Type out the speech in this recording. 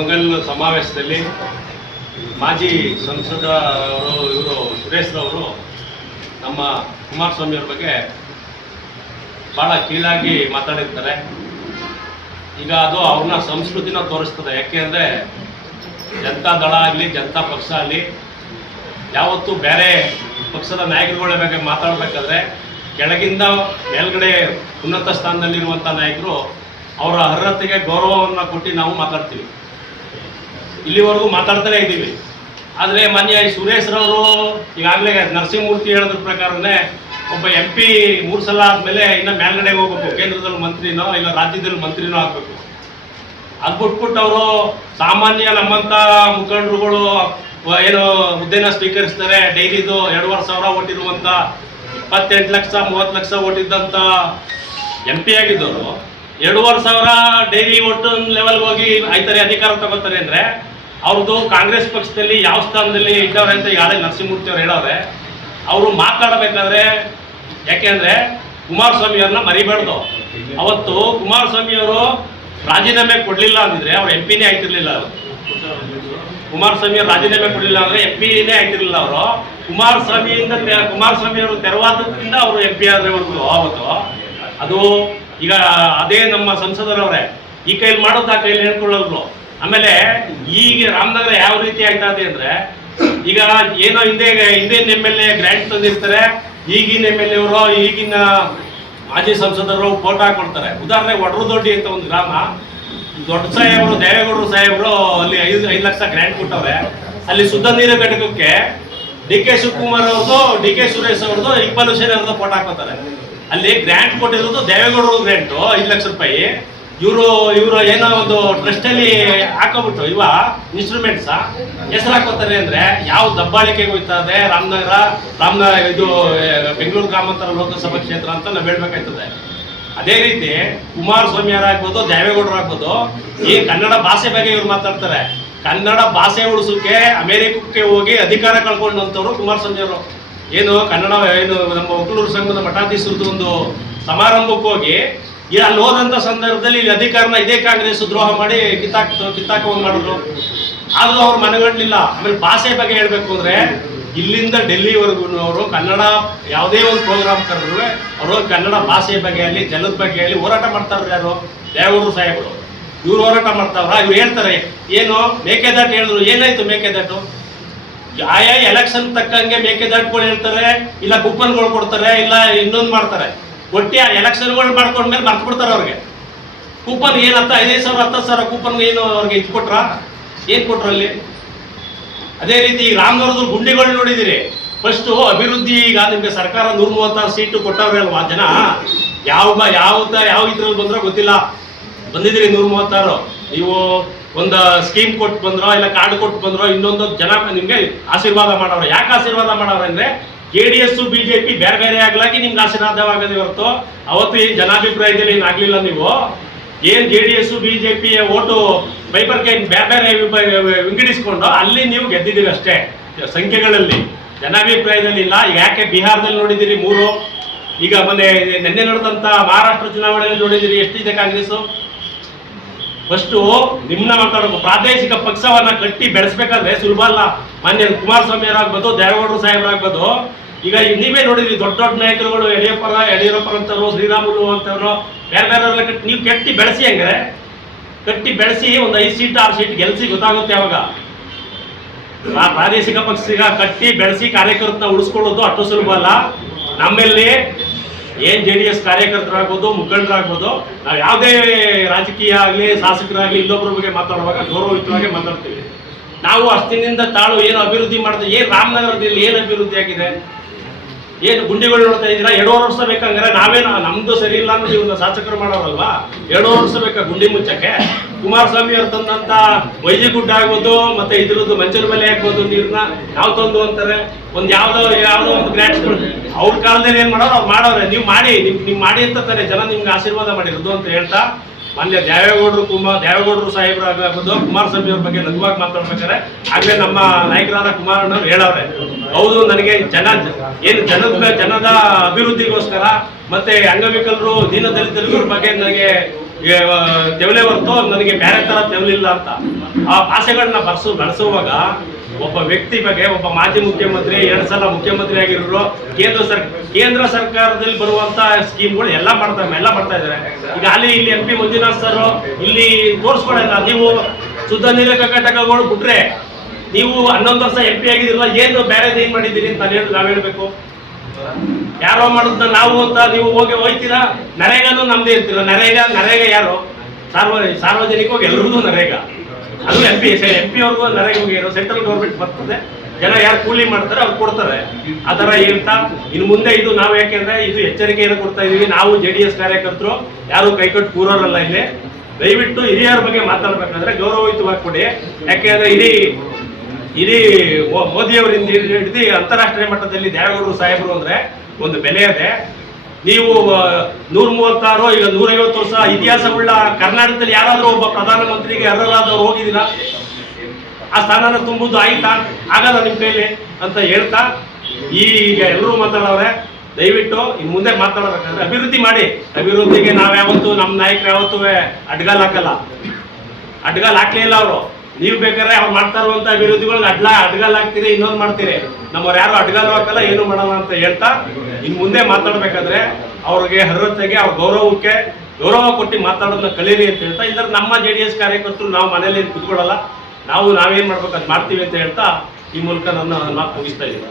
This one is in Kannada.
ಕುಣಗಲ್ ಸಮಾವೇಶದಲ್ಲಿ ಮಾಜಿ ಸಂಸದ ಇವರು ಸುರೇಶ್ ರವರು ನಮ್ಮ ಕುಮಾರಸ್ವಾಮಿ ಅವ್ರ ಬಗ್ಗೆ ಭಾಳ ಕೀಳಾಗಿ ಮಾತಾಡಿರ್ತಾರೆ. ಈಗ ಅದು ಅವ್ರನ್ನ ಸಂಸ್ಕೃತಿನ ತೋರಿಸ್ತದೆ. ಯಾಕೆ ಅಂದರೆ ಜನತಾ ದಳ ಆಗಲಿ, ಜನತಾ ಪಕ್ಷ ಆಗಲಿ, ಯಾವತ್ತೂ ಬೇರೆ ಪಕ್ಷದ ನಾಯಕರುಗಳ ಬಗ್ಗೆ ಮಾತಾಡಬೇಕಾದ್ರೆ ಕೆಳಗಿಂದ ಮೇಲ್ಗಡೆ ಉನ್ನತ ಸ್ಥಾನದಲ್ಲಿರುವಂಥ ನಾಯಕರು ಅವರ ಅರ್ಹತೆಗೆ ಗೌರವವನ್ನು ಕೊಟ್ಟು ನಾವು ಮಾತಾಡ್ತೀವಿ. ಇಲ್ಲಿವರೆಗೂ ಮಾತಾಡ್ತಾನೆ ಇದ್ದೀವಿ. ಆದರೆ ಮಾನ್ಯ ಈ ಸುರೇಶ್ ರವರು ಈಗಾಗಲೇ ನರಸಿಂಹಮೂರ್ತಿ ಹೇಳೋದ್ರ ಪ್ರಕಾರನೇ ಒಬ್ಬ ಎಂ ಪಿ ಮೂರು ಸಲ ಆದಮೇಲೆ ಇನ್ನೂ ಮೇಲ್ಗಡೆ ಹೋಗ್ಬೇಕು. ಕೇಂದ್ರದಲ್ಲಿ ಮಂತ್ರಿನೋ ಇಲ್ಲ ರಾಜ್ಯದಲ್ಲಿ ಮಂತ್ರಿನೋ ಆಗಬೇಕು. ಅದು ಬಿಟ್ಬಿಟ್ಟು ಅವರು ಸಾಮಾನ್ಯ ನಮ್ಮಂಥ ಮುಖಂಡರುಗಳು ಏನು ಹುದ್ದೆನ ಸ್ವೀಕರಿಸ್ತಾರೆ. ಡೈಲಿದು ಎರಡೂವರೆ ಸಾವಿರ ಓಟಿರುವಂಥ ಇಪ್ಪತ್ತೆಂಟು ಲಕ್ಷ, ಮೂವತ್ತು ಲಕ್ಷ ಓಟಿದ್ದಂಥ ಎಂ ಪಿ ಆಗಿದ್ದವರು, ಎರಡೂವರೆ ಸಾವಿರ ಡೈಲಿ ಒಟ್ಟು ಲೆವೆಲ್ಗೆ ಹೋಗಿ ಆಯ್ತಾರೆ, ಅಧಿಕಾರ ತಗೋತಾರೆ ಅಂದರೆ ಅವ್ರದ್ದು ಕಾಂಗ್ರೆಸ್ ಪಕ್ಷದಲ್ಲಿ ಯಾವ ಸ್ಥಾನದಲ್ಲಿ ಇದ್ದವ್ರೆ ಅಂತ ಯಾರೇ ನರಸಿಂಹಮೂರ್ತಿ ಅವ್ರು ಹೇಳವ್ರೆ, ಅವರು ಮಾತಾಡಬೇಕಾದ್ರೆ ಯಾಕೆಂದ್ರೆ ಕುಮಾರಸ್ವಾಮಿ ಅವ್ರನ್ನ ಮರಿಬಾರ್ದು. ಅವತ್ತು ಕುಮಾರಸ್ವಾಮಿ ಅವರು ರಾಜೀನಾಮೆ ಕೊಡಲಿಲ್ಲ ಅಂದಿದ್ರೆ ಅವ್ರು ಎಂ ಪಿನೇ ಆಯ್ತಿರ್ಲಿಲ್ಲ ಅವರು. ಕುಮಾರಸ್ವಾಮಿ ಅವ್ರು ರಾಜೀನಾಮೆ ಕೊಡಲಿಲ್ಲ ಅಂದ್ರೆ ಎಂ ಪಿನೇ ಆಯ್ತಿರ್ಲಿಲ್ಲ ಅವರು. ಕುಮಾರಸ್ವಾಮಿಯಿಂದ ಕುಮಾರಸ್ವಾಮಿ ಅವರು ತೆರವಾದದಿಂದ ಅವರು ಎಂ ಪಿ ಆದ್ರೆವರೆಗೂ ಅವತ್ತು ಅದು ಈಗ ಅದೇ ನಮ್ಮ ಸಂಸದರವರೇ, ಈ ಕೈಲಿ ಮಾಡೋದು ಆ ಕೈಲಿ ಹೇಳ್ಕೊಳ್ಳೋದು. ಆಮೇಲೆ ಈಗ ರಾಮನಗರ ಯಾವ ರೀತಿ ಆಯ್ತಾ ಇದೆ ಅಂದ್ರೆ ಈಗ ಏನೋ ಹಿಂದೆ ಹಿಂದಿನ ಎಂ ಎಲ್ ಎ ಗ್ರ್ಯಾಂಟ್ ತಂದಿರ್ತಾರೆ, ಈಗಿನ ಎಂ ಎಲ್ ಎ ಅವರು, ಈಗಿನ ಮಾಜಿ ಸಂಸದರು ಫೋಟೋ ಹಾಕೊಳ್ತಾರೆ. ಉದಾಹರಣೆ ಒಡ್ರದೊಡ್ಡಿ ಅಂತ ಒಂದು ಗ್ರಾಮ, ದೊಡ್ಡ ಸಾಹೇಬರು, ದೇವೇಗೌಡರು ಸಾಹೇಬರು ಅಲ್ಲಿ ಐದು ಐದು ಲಕ್ಷ ಗ್ರ್ಯಾಂಟ್ ಕೊಟ್ಟವ್ರೆ. ಅಲ್ಲಿ ಶುದ್ಧ ನೀರು ಘಟಕಕ್ಕೆ ಡಿ ಕೆ ಶಿವಕುಮಾರ್ ಅವ್ರದ್ದು, ಡಿ ಕೆ ಸುರೇಶ್ ಅವ್ರದ್ದು ಇಕ್ಬಾಲ್ ಹುಸೇನ್ ಅವ್ರದ್ದು ಫೋಟೋ ಹಾಕೋತಾರೆ ಅಲ್ಲಿ ಗ್ರ್ಯಾಂಟ್ ಕೊಟ್ಟಿರೋದು ದೇವೇಗೌಡರು ಗ್ರ್ಯಾಂಟು ಐದು ಲಕ್ಷ ರೂಪಾಯಿ. ಇವರು ಇವರು ಏನೋ ಒಂದು ಟ್ರಸ್ಟ್ ಅಲ್ಲಿ ಹಾಕೋಬಿಟ್ಟು ಇವ ಇನ್ಸ್ಟ್ರೂಮೆಂಟ್ಸ್ ಹೆಸರು ಹಾಕೋತಾರೆ ಅಂದ್ರೆ ಯಾವ ದಬ್ಬಾಳಿಕೆಗೆ ಹೋಗ್ತದೆ ರಾಮನಗರ ರಾಮನಗರ ಇದು ಬೆಂಗಳೂರು ಗ್ರಾಮಾಂತರ ಲೋಕಸಭಾ ಕ್ಷೇತ್ರ ಅಂತ ನಾವು ಹೇಳ್ಬೇಕಾಯ್ತದೆ. ಅದೇ ರೀತಿ ಕುಮಾರಸ್ವಾಮಿ ದೇವೇಗೌಡರು ಆಗ್ಬೋದು, ಈ ಕನ್ನಡ ಭಾಷೆ ಬಗ್ಗೆ ಇವ್ರು ಮಾತಾಡ್ತಾರೆ. ಕನ್ನಡ ಭಾಷೆ ಉಳಿಸೋಕೆ, ಅಮೆರಿಕಕ್ಕೆ ಹೋಗಿ ಅಧಿಕಾರ ಕಳ್ಕೊಂಡಂಥವ್ರು ಕುಮಾರಸ್ವಾಮಿ ಅವರು. ಏನು ಕನ್ನಡ, ಏನು ನಮ್ಮ ಒಕ್ಕಲೂರು ಸಂಘದ ಮಠಾಧೀಶರದ್ದು ಒಂದು ಸಮಾರಂಭಕ್ಕೆ ಹೋಗಿ ಅಲ್ಲಿ ಹೋದಂಥ ಸಂದರ್ಭದಲ್ಲಿ ಇಲ್ಲಿ ಅಧಿಕಾರನ ಇದೇ ಕಾಂಗ್ರೆಸ್ ದ್ರೋಹ ಮಾಡಿ ಕಿತ್ತಾಕ್ ಕಿತ್ತಾಕೊಂಡು ಮಾಡಿದ್ರು. ಆದ್ರೂ ಅವ್ರು ಮನಗಂಡ್ಲಿಲ್ಲ. ಆಮೇಲೆ ಭಾಷೆ ಬಗ್ಗೆ ಹೇಳಬೇಕು ಅಂದ್ರೆ, ಇಲ್ಲಿಂದ ಡೆಲ್ಲಿವರೆಗೂ ಅವರು ಕನ್ನಡ ಯಾವುದೇ ಒಂದು ಪ್ರೋಗ್ರಾಮ್ ಕರೆದ್ರು ಅವರು ಕನ್ನಡ ಭಾಷೆ ಬಗ್ಗೆ ಆಗಲಿ ಜನದ ಬಗ್ಗೆ ಆಗಲಿ ಹೋರಾಟ ಮಾಡ್ತಾರ್ರಿ ಯಾರು? ದೇವಗೌಡರು ಸಾಹೇಬರು. ಇವ್ರು ಹೋರಾಟ ಮಾಡ್ತಾವ್ರ? ಇವ್ರು ಹೇಳ್ತಾರೆ, ಏನು ಮೇಕೆದಾಟು ಹೇಳಿದ್ರು, ಏನಾಯ್ತು ಮೇಕೆದಾಟು? ಆಯಾ ಎಲೆಕ್ಷನ್ ತಕ್ಕಂಗೆ ಮೇಕೆದಾಟುಗಳು ಹೇಳ್ತಾರೆ, ಇಲ್ಲ ಕೂಪನ್ಗಳು ಕೊಡ್ತಾರೆ, ಇಲ್ಲ ಇನ್ನೊಂದು ಮಾಡ್ತಾರೆ. ಒಟ್ಟಿ ಆ ಎಲೆಕ್ಷನ್ಗಳು ಮಾಡ್ಕೊಂಡ್ಮೇಲೆ ಮರ್ತು ಬಿಡ್ತಾರೆ ಅವ್ರಿಗೆ. ಕೂಪನ್ ಏನಂತ ಐದೈದು ಸಾವಿರ ಹತ್ತು ಸಾವಿರ ಕೂಪನ್ ಏನು ಅವ್ರಿಗೆ ಇದು ಕೊಟ್ರ? ಏನು ಕೊಟ್ರು ಅಲ್ಲಿ? ಅದೇ ರೀತಿ ಈ ರಾಮನಗರದ ಗುಂಡಿಗಳು ನೋಡಿದಿರಿ. ಫಸ್ಟು ಅಭಿವೃದ್ಧಿ, ಈಗ ನಿಮಗೆ ಸರ್ಕಾರ ನೂರ ಮೂವತ್ತಾರು ಸೀಟು ಕೊಟ್ಟವ್ರೆ ಅಲ್ವಾ ಜನ? ಯಾವ ಯಾವ ಯಾವ ಇದ್ರಲ್ಲಿ ಬಂದ್ರೋ ಗೊತ್ತಿಲ್ಲ. ಬಂದಿದ್ದೀರಿ ನೂರ ಮೂವತ್ತಾರು ನೀವು ಒಂದು ಸ್ಕೀಮ್ ಕೊಟ್ಟು ಬಂದ್ರೋ, ಇಲ್ಲ ಕಾರ್ಡ್ ಕೊಟ್ಟು ಬಂದ್ರೋ ಇನ್ನೊಂದು ಜನ ನಿಮಗೆ ಆಶೀರ್ವಾದ ಮಾಡೋರು ಯಾಕೆ ಆಶೀರ್ವಾದ ಮಾಡೋರು ಅಂದ್ರೆ ಜೆ ಡಿ ಎಸ್ ಬಿಜೆಪಿ ಬೇರೆ ಬೇರೆ ಆಗ್ಲಾಗಿ ನಿಮ್ಗೆ ಆಶೀರ್ವಾದವಾಗದೆ ಹೊರತು ಅವತ್ತು ಈ ಜನಾಭಿಪ್ರಾಯದಲ್ಲಿ ಏನು ಆಗ್ಲಿಲ್ಲ ನೀವು? ಏನ್ J D S BJP vote ಬೈಪರ್ಕೆ ಬೇರೆ ಬೇರೆ ವಿಂಗಡಿಸ್ಕೊಂಡು ಅಲ್ಲಿ ನೀವು ಗೆದ್ದಿದ್ದೀರಿ ಅಷ್ಟೇ. ಸಂಖ್ಯೆಗಳಲ್ಲಿ. ಜನಾಭಿಪ್ರಾಯದಲ್ಲಿ ಇಲ್ಲ. ಯಾಕೆ ಬಿಹಾರದಲ್ಲಿ ನೋಡಿದ್ದೀರಿ ಮೂರು? ಈಗ ಮೊನ್ನೆ ನಿನ್ನೆ ನಡೆದಂತ ಮಹಾರಾಷ್ಟ್ರ ಚುನಾವಣೆಯಲ್ಲಿ ನೋಡಿದಿರಿ ಎಷ್ಟಿದೆ ಕಾಂಗ್ರೆಸ್ ಫಸ್ಟು ನಿಮ್ಮನ್ನ ಮಾತಾಡಬೇಕು ಪ್ರಾದೇಶಿಕ ಪಕ್ಷವನ್ನ ಕಟ್ಟಿ ಬೆಳೆಸ್ಬೇಕಾದ್ರೆ ಸುಲಭ ಅಲ್ಲ. ಮಾನ್ಯ ಕುಮಾರಸ್ವಾಮಿ ಅವರಾಗ್ಬೋದು ದೇವೇಗೌಡರು ಸಾಹೇಬರಾಗ್ಬೋದು ಈಗ ನೀವೇ ನೋಡಿದ್ರಿ ದೊಡ್ಡ ದೊಡ್ಡ ನಾಯಕರುಗಳು ಯಡಿಯೂರಪ್ಪರ ಯಡಿಯೂರಪ್ಪ ಅಂತವ್ರು, ಶ್ರೀರಾಮುಲು ಅಂತವ್ರು, ಬೇರೆ ಬೇರೆ ಕಟ್ಟಿ ನೀವು ಕಟ್ಟಿ ಬೆಳೆಸಿ ಹಂಗಾರೆ? ಕಟ್ಟಿ ಬೆಳೆಸಿ ಒಂದು ಐದು ಸೀಟ್, ಆರು ಸೀಟ್ ಗೆಲ್ಸಿ ಗೊತ್ತಾಗುತ್ತೆ ಅವಾಗ ಆ ಪ್ರಾದೇಶಿಕ ಪಕ್ಷ ಕಟ್ಟಿ ಬೆಳೆಸಿ ಕಾರ್ಯಕರ್ತನ ಉಳಿಸ್ಕೊಳ್ಳೋದು ಅಷ್ಟು ಸುಲಭ ಅಲ್ಲ. ನಮ್ಮಲ್ಲಿ ಏನ್ ಜೆ ಡಿ ಎಸ್ ಕಾರ್ಯಕರ್ತರಾಗ್ಬೋದು, ಮುಖಂಡರಾಗ್ಬೋದು, ನಾವು ಯಾವುದೇ ರಾಜಕೀಯ ಆಗಲಿ, ಶಾಸಕರಾಗಲಿ ಇನ್ನೊಬ್ಬರ ಬಗ್ಗೆ ಮಾತಾಡುವಾಗ ಗೌರವಯುತವಾಗಿ ಮಾತಾಡ್ತೀವಿ. ನಾವು ಅಷ್ಟಿನಿಂದ ತಾಳು ಏನು ಅಭಿವೃದ್ಧಿ ಮಾಡಿದ್ರೆ ಏನು ರಾಮನಗರದಲ್ಲಿ ಏನು ಅಭಿವೃದ್ಧಿ ಆಗಿದೆ? ಏನು ಗುಂಡಿಗಳು ನೋಡ್ತಾ ಇದ್ದೀರಾ? ಎರಡೂವರೆ ವರ್ಷ ಬೇಕಂದ್ರೆ ನಾವೇನು ನಮ್ದು ಸರಿ ಇಲ್ಲ ಅಂದ್ರೆ ನೀವು ಶಾಸಕರು ಮಾಡೋರಲ್ವಾ? ಎರಡೂವರೆ ವರ್ಷ ಬೇಕಾ ಗುಂಡಿ ಮುಚ್ಚಕ್ಕೆ? ಕುಮಾರಸ್ವಾಮಿ ಅವ್ರು ತಂದಂತ ವೈದ್ಯಗುಡ್ಡ ಆಗ್ಬೋದು, ಮತ್ತೆ ಇದ್ರದ್ದು ಮಂಚಲ್ ಮೇಲೆ ಆಗ್ಬೋದು ನೀರ್ನ ನಾವು ತಂದು ಅಂತಾರೆ? ಒಂದ್ ಯಾವ್ದೋ ಯಾವ್ದೋ ಒಂದು ಗ್ರಾಂಟ್ಸ್ ಅವ್ರ ಕಾಲದಲ್ಲಿ ಏನ್ ಮಾಡೋರು? ಅವ್ರು ಮಾಡೋರೆ. ನೀವು ಮಾಡಿ ನಿಮ್ ನಿಮ್ ಮಾಡಿ ಅಂತ ತಾನೆ ಜನ ನಿಮ್ಗೆ ಆಶೀರ್ವಾದ ಮಾಡಿರೋದು ಅಂತ ಹೇಳ್ತಾ ಮಾನ್ಯ ದೇವೇಗೌಡರು ಕುಮಾರ್ ದೇವೇಗೌಡರು ಸಾಹೇಬರು ಆಗಬಹುದು ಕುಮಾರಸ್ವಾಮಿ ಅವ್ರ ಬಗ್ಗೆ ಲಘುವಾಗಿ ಮಾತಾಡ್ಬೇಕಾದ್ರೆ, ಆಗ್ಲೇ ನಮ್ಮ ನಾಯಕರಾದ ಕುಮಾರಣ್ಣವ್ರು ಹೇಳವ್ರೆ, ಹೌದು, ನನಗೆ ಜನ, ಏನು ಜನದ ಜನದ ಅಭಿವೃದ್ಧಿಗೋಸ್ಕರ ಮತ್ತೆ ಅಂಗವಿಕಲರು ದೀನ ದಲಿತರ ಬಗ್ಗೆ ನನಗೆ ತೆವಲೆ ಹೊರತು ನನಗೆ ಬೇರೆ ತರ ತೆವಲಿಲ್ಲ ಅಂತ. ಆ ಭಾಷೆಗಳನ್ನ ಬರ್ಸು, ಬಳಸುವಾಗ ಒಬ್ಬ ವ್ಯಕ್ತಿ ಬಗ್ಗೆ ಒಬ್ಬ ಮಾಜಿ ಮುಖ್ಯಮಂತ್ರಿ, ಎರಡು ಸಲ ಮುಖ್ಯಮಂತ್ರಿ ಆಗಿರೋರು, ಕೇಂದ್ರ ಸರ್, ಕೇಂದ್ರ ಸರ್ಕಾರದಲ್ಲಿ ಬರುವಂತ ಸ್ಕೀಮ್ಗಳು ಎಲ್ಲ ಮಾಡ್ತಾರೆ ಎಲ್ಲ ಮಾಡ್ತಾ ಇದ್ದಾರೆ ಈಗ ಅಲ್ಲಿ ಇಲ್ಲಿ ಎಂ ಪಿ ಮಂಜುನಾಥ್ ಸರ್ ಇಲ್ಲಿ ತೋರಿಸ್ಕೊಡಲ್ಲ ನೀವು ಶುದ್ಧ ನೀರ ಘಟಕಗಳು ಬಿಟ್ರೆ ನೀವು ಹನ್ನೊಂದು ವರ್ಷ ಎಂ ಪಿ ಆಗಿದಿರಲ್ಲ ಏನು ಬೇರೆ ಏನ್ ಮಾಡಿದ್ದೀರಿ ಅಂತ ನಾನು ನಾವ್ ಹೇಳ್ಬೇಕು. ಯಾರೋ ಮಾಡುದ ನಾವು ಅಂತ ನೀವು ಹೋಗಿ ಹೋಯ್ತೀರಾ? ನರೇಗಾನು ನಮ್ದೇ ಇರ್ತೀರ ನರೇಗಾ ನರೇಗಾ ಯಾರು? ಸಾರ್ವ ಸಾರ್ವಜನಿಕವಾಗಿ ಎಲ್ರಿಗೂ ನರೇಗಾ. ಅದು ಎಂ ಪಿ ಎಂ ಪಿ ಅವ್ರಿಗೂ ನರೇಗಾ ಹೋಗಿರೋ ಸೆಂಟ್ರಲ್ ಗೌರ್ಮೆಂಟ್ ಬರ್ತದೆ. ಜನ ಯಾರು ಕೂಲಿ ಮಾಡ್ತಾರೆ ಅವ್ರು ಕೊಡ್ತಾರೆ. ಆ ಥರ ಹೇಳ್ತಾ ಇನ್ನು ಮುಂದೆ ಇದು ನಾವು ಯಾಕೆಂದ್ರೆ ಇದು ಎಚ್ಚರಿಕೆಯನ್ನು ಕೊಡ್ತಾ ಇದೀವಿ. ನಾವು ಜೆ ಡಿ ಎಸ್ ಕಾರ್ಯಕರ್ತರು, ಯಾರು ಕೈಕಟ್ಟು ಕೂರೋರಲ್ಲ ಇಲ್ಲಿ. ದಯವಿಟ್ಟು ಹಿರಿಯರ ಬಗ್ಗೆ ಮಾತಾಡ್ಬೇಕಾದ್ರೆ ಗೌರವಯುತವಾಗಿ ಕೊಡಿ. ಯಾಕೆಂದ್ರೆ ಇಡೀ ಇಡೀ ಮೋದಿಯವರಿಂದ ಹಿಡಿದು ಅಂತಾರಾಷ್ಟ್ರೀಯ ಮಟ್ಟದಲ್ಲಿ ದೇವೇಗೌಡರು ಸಾಹೇಬರು ಅಂದ್ರೆ ಒಂದು ಬೆಲೆ ಇದೆ ನೀವು ನೂರ ಮೂವತ್ತಾರು ಈಗ ನೂರೈವತ್ತು ವರ್ಷ ಇತಿಹಾಸವುಳ್ಳ ಕರ್ನಾಟಕದಲ್ಲಿ ಯಾರಾದರೂ ಒಬ್ಬ ಪ್ರಧಾನಮಂತ್ರಿಗೆ ಅರ್ಹರಾದವ್ರು ಹೋಗಿದ್ದೀರಾ? ಆ ಸ್ಥಾನನ ತುಂಬುದು ಆಯ್ತಾ? ಆಗಲ್ಲ ನಿಮ್ಮ ಕೈಲಿ ಅಂತ ಹೇಳ್ತಾ ಈಗ ಎಲ್ಲರೂ ಮಾತಾಡೋರೆ ದಯವಿಟ್ಟು ಇನ್ನು ಮುಂದೆ ಮಾತಾಡಬೇಕಂದ್ರೆ ಅಭಿವೃದ್ಧಿ ಮಾಡಿ. ಅಭಿವೃದ್ಧಿಗೆ ನಾವ್ ಯಾವತ್ತು ನಮ್ಮ ನಾಯಕರು ಯಾವತ್ತೂ ಅಡ್ಗಾಲ್ ಹಾಕಲ್ಲ. ಅಡ್ಗಾಲ್ ಹಾಕ್ಲೇ ಇಲ್ಲ ಅವರು. ನೀವು ಬೇಕಾದ್ರೆ ಅವ್ರು ಮಾಡ್ತಾ ಇರುವಂತ ಅಭಿವೃದ್ಧಿಗಳು ಅಡ್ಲ ಅಡ್ಗಾಲ್ ಹಾಕ್ತೀರಿ, ಇನ್ನೊಂದು ಮಾಡ್ತೀರಿ. ನಮ್ಮವ್ರು ಯಾರು ಅಡ್ಗಾಲು ಹಾಕಲ್ಲ, ಏನು ಮಾಡಲ್ಲ ಅಂತ ಹೇಳ್ತಾ ಇನ್ನು ಮುಂದೆ ಮಾತಾಡ್ಬೇಕಾದ್ರೆ ಅವ್ರಿಗೆ ಅರ್ಹತೆಗೆ, ಅವ್ರ ಗೌರವಕ್ಕೆ ಗೌರವ ಕೊಟ್ಟು ಮಾತಾಡೋದನ್ನ ಕಲೀರಿ ಅಂತ ಹೇಳ್ತಾ ಇಲ್ಲ ನಮ್ಮ ಜೆ ಡಿ ಎಸ್ ಕಾರ್ಯಕರ್ತರು ನಾವು ಮನೇಲಿ ಕುತ್ಕೊಳ್ಳಲ್ಲ, ನಾವು ನಾವೇನ್ ಮಾಡ್ಬೇಕು, ಅದು ಮಾಡ್ತೀವಿ ಅಂತ ಹೇಳ್ತಾ ಈ ಮೂಲಕ ನನ್ನ ಮಾತು ಮುಗಿಸ್ತಾ ಇದ್ದೀನಿ.